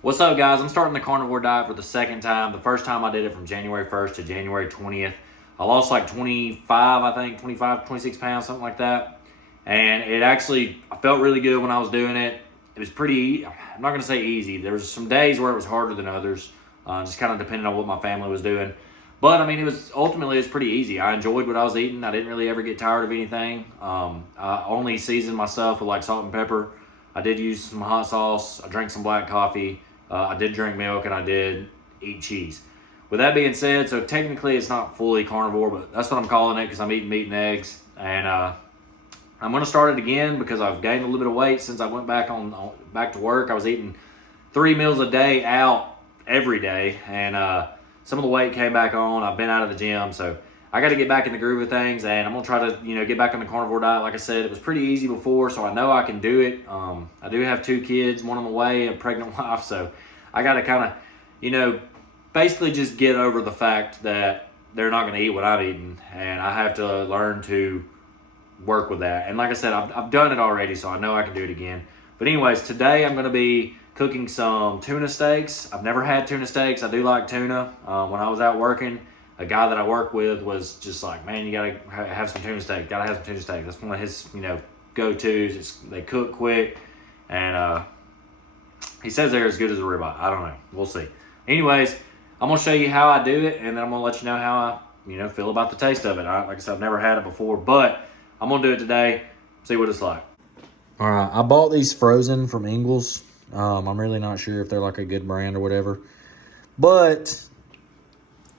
What's up, guys? I'm starting the carnivore diet for the second time. The first time I did it from January 1st to January 20th. I lost like 25, I think, 25, 26 pounds, something like that. And I felt really good when I was doing it. It was pretty, I'm not going to say easy. There was some days where it was harder than others, just kind of depending on what my family was doing. But I mean, it was pretty easy. I enjoyed what I was eating. I didn't really ever get tired of anything. I only seasoned my stuff with like salt and pepper. I did use some hot sauce. I drank some black coffee. I did drink milk and I did eat cheese. With that being said, so technically it's not fully carnivore, but that's what I'm calling it because I'm eating meat and eggs. And I'm going to start it again because I've gained a little bit of weight since I went back to work. I was eating 3 meals a day out every day, and some of the weight came back on. I've been out of the gym, so I got to get back in the groove of things, and I'm going to try to get back on the carnivore diet. Like I said, it was pretty easy before, so I know I can do it. I do have 2 kids, one on the way, a pregnant wife, so I got to kind of, basically just get over the fact that they're not going to eat what I'm eating, and I have to learn to work with that. And like I said, I've done it already, so I know I can do it again. But anyways, today I'm going to be cooking some tuna steaks. I've never had tuna steaks. I do like tuna. When I was out working, a guy that I work with was just like, man, you gotta have some tuna steak. Gotta have some tuna steak. That's one of his, go-tos. They cook quick, and he says they're as good as a ribeye. I don't know. We'll see. Anyways, I'm gonna show you how I do it, and then I'm gonna let you know how I, feel about the taste of it. Like I said, I've never had it before, but I'm gonna do it today. See what it's like. All right, I bought these frozen from Ingles. I'm really not sure if they're like a good brand or whatever, but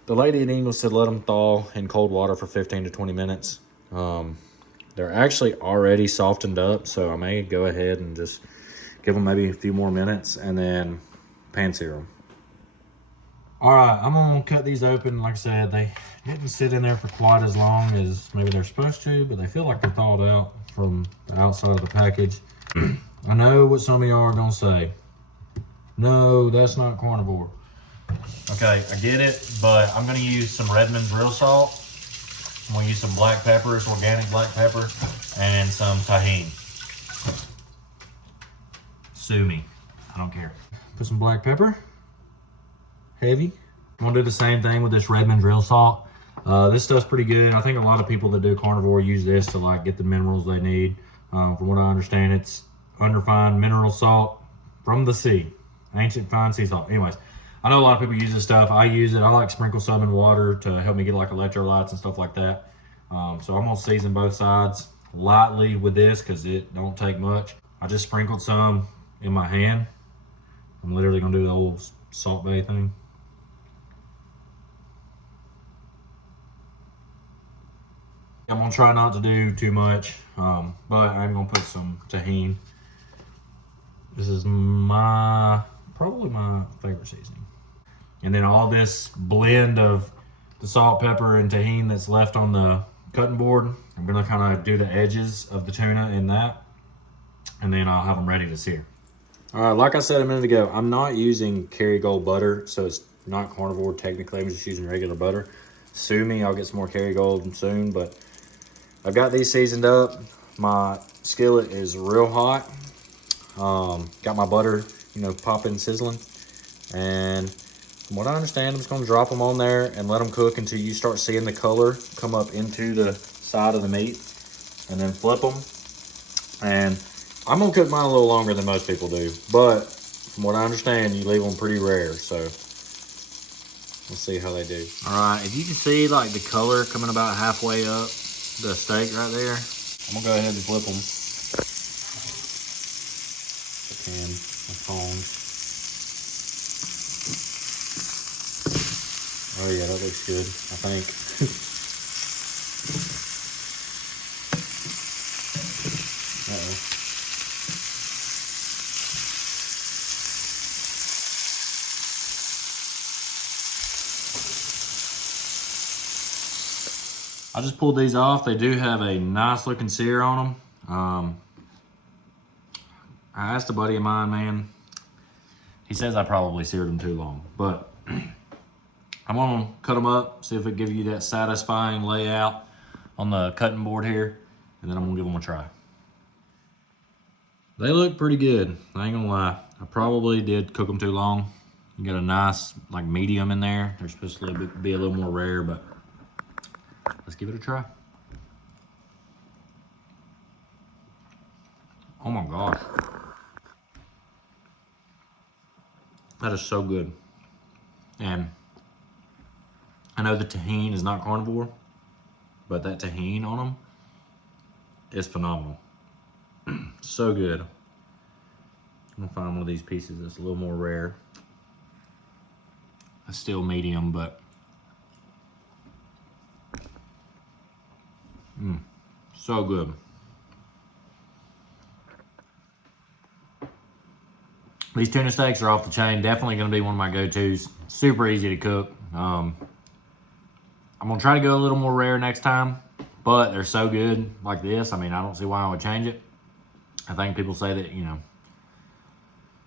the lady at Ingles said let them thaw in cold water for 15 to 20 minutes. They're actually already softened up, so I may go ahead and just give them maybe a few more minutes and then pan sear them. All right, I'm gonna cut these open. Like I said, they didn't sit in there for quite as long as maybe they're supposed to, but they feel like they're thawed out from the outside of the package. I know what some of y'all are gonna say. No, that's not carnivore. Okay, I get it, but I'm gonna use some Redmond's real salt. I'm gonna use some black peppers, organic black pepper, and some tahini. Sue me, I don't care. Put some black pepper, heavy. I'm gonna do the same thing with this Redmond's real salt. This stuff's pretty good. I think a lot of people that do carnivore use this to like get the minerals they need. From what I understand, it's underfined mineral salt from the sea, ancient fine sea salt. Anyways, I know a lot of people use this stuff. I use it. I like sprinkle some in water to help me get like electrolytes and stuff like that. So I'm gonna season both sides lightly with this because it don't take much. I just sprinkled some in my hand. I'm literally gonna do the old Salt Bay thing. I'm gonna try not to do too much, but I'm gonna put some tahini. This is probably my favorite seasoning. And then all this blend of the salt, pepper, and tahini that's left on the cutting board, I'm gonna kind of do the edges of the tuna in that, and then I'll have them ready to sear. All right, like I said a minute ago, I'm not using Kerrygold butter, so it's not carnivore technically. I'm just using regular butter. Sue me, I'll get some more Kerrygold soon, but I've got these seasoned up. My skillet is real hot. Got my butter, popping, sizzling. And from what I understand, I'm just gonna drop them on there and let them cook until you start seeing the color come up into the side of the meat, and then flip them. And I'm gonna cook mine a little longer than most people do, but from what I understand, you leave them pretty rare, so we'll see how they do. All right, if you can see like the color coming about halfway up the steak right there, I'm gonna go ahead and flip them. And my phone. Oh yeah, that looks good, I think. Uh-oh. I just pulled these off. They do have a nice looking sear on them. I asked a buddy of mine, man. He says I probably seared them too long, but I'm gonna cut them up, see if it gives you that satisfying layout on the cutting board here, and then I'm gonna give them a try. They look pretty good, I ain't gonna lie. I probably did cook them too long. You got a nice like medium in there. They're supposed to be a little more rare, but let's give it a try. Oh my gosh. That is so good. And I know the tahini is not carnivore, but that tahini on them is phenomenal. So good. I'm gonna find one of these pieces that's a little more rare. It's still medium, but so good. These tuna steaks are off the chain. Definitely gonna be one of my go-tos. Super easy to cook. I'm gonna try to go a little more rare next time, but they're so good like this. I mean, I don't see why I would change it. I think people say that, you know,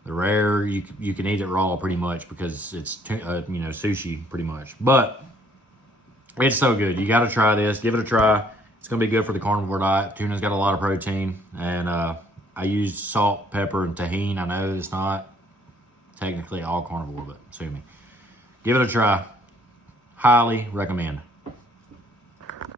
the rare, you can eat it raw pretty much because it's, you know, sushi pretty much. But it's so good. You got to try this. Give it a try. It's going to be good for the carnivore diet. Tuna's got a lot of protein. And I used salt, pepper, and tahini. I know it's not technically all carnivore, but sue me. Give it a try. Highly recommend.